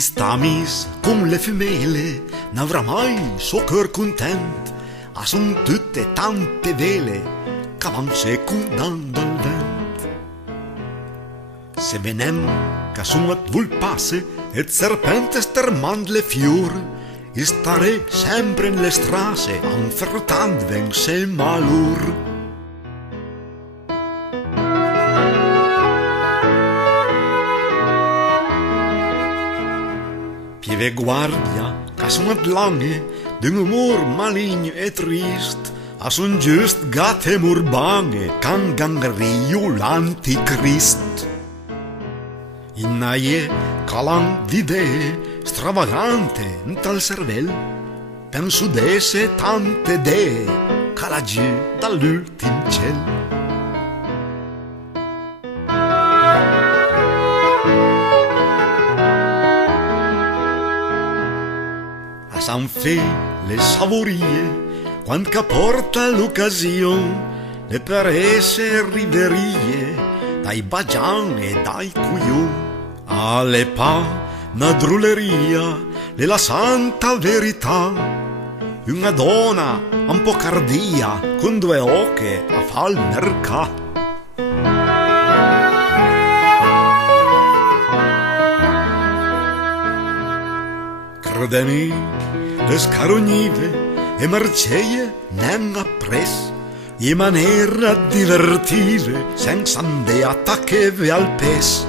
stamis con le femele n'avrà mai suo cœur content. A son tutte tante vele che van secundando il vent. Se venem che son at vulpasse et serpente stermand le fior, e stare sempre nelle strase anfertant vence malur. Pieve guardia che son at lange d'un umor maligno e trist, a son just gatte murbange can gangrio l'anticrist. Innaie calan d'idee stravagante in tal cervel, penso d'esse tante dee che laggiù dall'ultim ciel. A San Fe le savorie quando che porta l'occasione, le perese riverie dai bagian e dai cuion. Alle pa una drulleria della santa verità, una donna un po' cardia con due occhi a fal mercà. Credemi, le scarognive e marceie n'han appres in maniera divertive senza andare attaccheve al pes.